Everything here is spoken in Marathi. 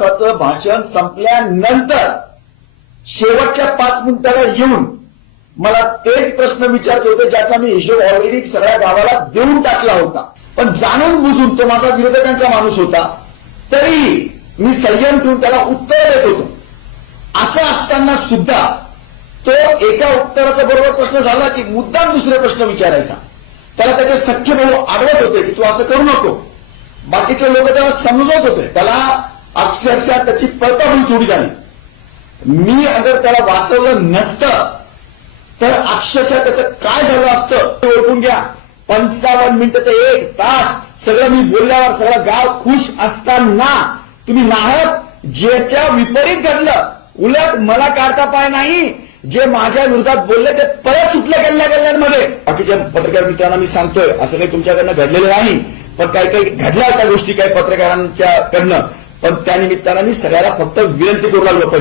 तासाचं भाषण संपल्यानंतर शेवटच्या 5 मिनिटाला येऊन मला तेच प्रश्न विचारत होते ज्याचा मी हिशोब ऑलरेडी सगळ्या गावाला देऊन टाकला होता. पण जाणून बुजून तो माझा विरोधकांचा माणूस होता, तरी मी संयम ठेवून त्याला उत्तर देत होतो. असं असताना सुद्धा तो एका उत्तराचा बरोबर प्रश्न झाला की मुद्दाम दुसरे प्रश्न विचारायचा. त्याला त्याचे सख्खे भाऊ आडवत होते की तू असं करू नको. बाकीचे लोक त्याला समजवत होते. त्याला अक्षरशः त्याची पळताबळी थोडी झाली. मी अगर त्याला वाचवलं नसतं तर अक्षरशः त्याचं काय झालं असतं ते ओळखून घ्या. 55 मिनिटं ते 1 तास सगळं मी बोलल्यावर सगळं गाव खुश असताना तुम्ही नाहक ज्याच्या विपरीत घडलं, उलट मला काढता पाय नाही, जे माझ्या विरोधात बोलले ते परत सुटले गल्ल्यांमध्ये. बाकीच्या पत्रकार मित्रांना मी सांगतोय असं काही तुमच्याकडनं घडलेलं नाही, पण काही घडल्या त्या गोष्टी काही पत्रकारांच्या कडनं. पण त्या निमित्तानं मी सगळ्याला फक्त विनंती करू लागलो. पण